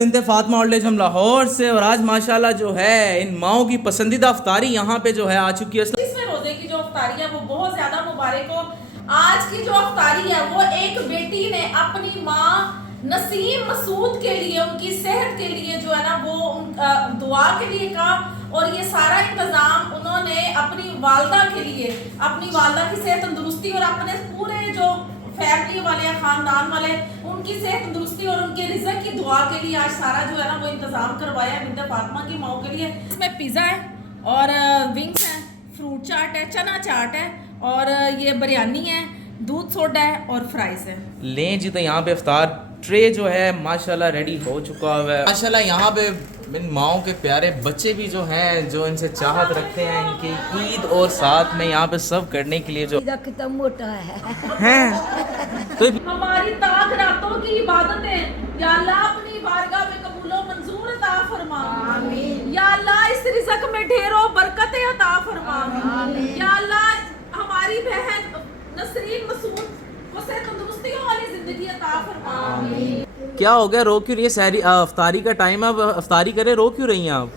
बिनते Fatima old age हम लाहौर से। और आज माशाल्लाह जो है इन माओं की पसंदीदा अफ्तारी यहाँ पे जो है आ चुकी है। इसमें रोजे की जो अफ्तारी है वो बहुत ज्यादा मुबारक हो। आज की जो अफ्तारी है वो एक बेटी ने अपनी माँ नसीम मसूद के लिए, उनकी सेहत के लिए जो है ना वो दुआ के लिए कहा। और ये सारा इंतजाम उन्होंने अपनी वालदा के लिए, अपनी वालदा की सेहत तंदुरुस्ती और अपने पूरे जो फैमिली वाले खानदान वाले उनकी सेहत तंदुरुस्ती और उनके रिज़्क की दुआ के लिए आज सारा जो है ना वो इंतजाम करवाया है बिनते फातिमा की माओ के लिए। इसमें पिज़्ज़ा है और विंग्स है, फ्रूट चाट है, चना चाट है और ये बिरयानी है, दूध सोडा है और फ्राइज है। लें जी, तो यहाँ पे इफ्तार ट्रे जो है माशाल्लाह रेडी हो चुका हुआ है। माशाल्लाह यहाँ पे इन माओं के प्यारे बच्चे भी जो हैं, जो इनसे चाहत रखते हैं इनकी ईद, और साथ में यहाँ पे सर्व करने के लिए जो कितना मोटा है तो हमारी ताक रातों की इबादतें या अल्लाह अपनी बारगाह में कबूलो मंजूर अता फरमा। आमीन। या अल्लाह इस रिज़्क में ढेरों बरकतें अता फरमा। आमीन। या अल्लाह हमारी बहन नसरीन मसूद को सेहत तंदुरुस्तियों वाली जिंदगी अता फरमा। आमीन। क्या हो गया, रो क्यों रही है? सहरी अफ्तारी का टाइम है, अब अफ्तारी करे, रो क्यों रही हैं आप?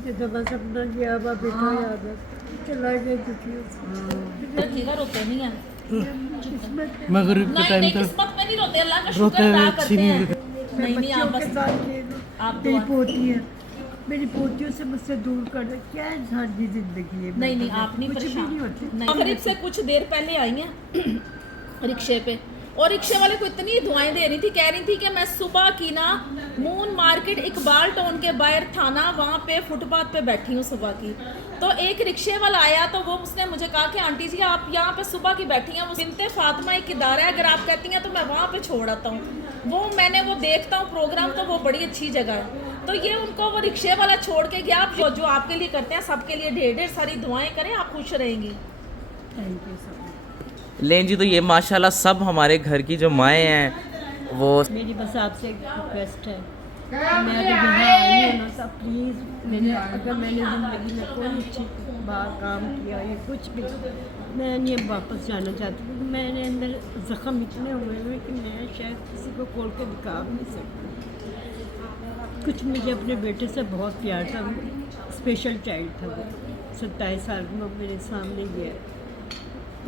बस अपना गया बेटा याद है, चला गया रखिएगा, रोते नहीं है। मगरिब के टाइम नहीं, तक किस्मत में नहीं रोते, अल्लाह का रोते शुक्र अदा हुए करते हैं। नहीं आप बस आप मेरी दुआ- पोती है, मेरी पोतियों से मुझसे दूर कर दे। क्या इंसान की जिंदगी है। नहीं आप नहीं कुछ भी परेशान नहीं होती। मगरिब से कुछ देर पहले आई हैं रिक्शे पे, और रिक्शे वाले को इतनी दुआएं दे रही थी, कह रही थी कि मैं सुबह की ना मून मार्केट इकबाल टाउन के बाहर थाना वहाँ पे फुटपाथ पे बैठी हूँ सुबह की। तो एक रिक्शे वाला आया तो वो उसने मुझे कहा कि आंटी जी आप यहाँ पे सुबह की बैठी हैं, वो बिनते फातिमा एक इदारा है, अगर आप कहती हैं तो मैं वहाँ पे छोड़ आता हूँ। वो मैंने वो देखता हूँ प्रोग्राम, तो वो बड़ी अच्छी जगह है। तो ये उनको वो रिक्शे वाला छोड़ के गया। आप जो आपके लिए करते हैं सबके लिए ढेर ढेर सारी दुआएं करें, आप खुश रहेंगी। Thank you so much. लें जी, तो ये माशाल्लाह सब हमारे घर की जो माएँ हैं वो मेरी बस आपसे एक रिक्वेस्ट है, मैं अगर यहाँ आई हूँ ना तो प्लीज़ अगर मैंने ज़िंदगी में कोई अच्छी बात काम किया या कुछ भी, मैं नहीं अब वापस जाना चाहती, क्योंकि मेरे अंदर ज़ख्म इतने हुए हैं कि मैं शायद किसी को खोल के दिखा भी नहीं सकती। कुछ मुझे अपने बेटे से बहुत प्यार था, स्पेशल चाइल्ड था वो, 27 साल में वो मेरे सामने गया,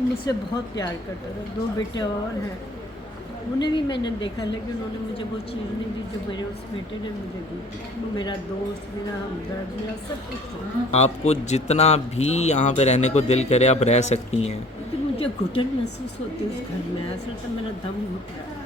मुझसे बहुत प्यार करता था। 2 बेटे और हैं, उन्हें भी मैंने देखा, लेकिन उन्होंने मुझे वो चीज़ नहीं दी जो मेरे उस बेटे ने मुझे दी। वो मेरा दोस्त, मेरा हमदर्द, मेरा सब कुछ था। आपको जितना भी यहाँ पे रहने को दिल करे आप रह सकती हैं। लेकिन मुझे घुटन महसूस होती है उस घर में, ऐसा तो मेरा दम घुट रहा है।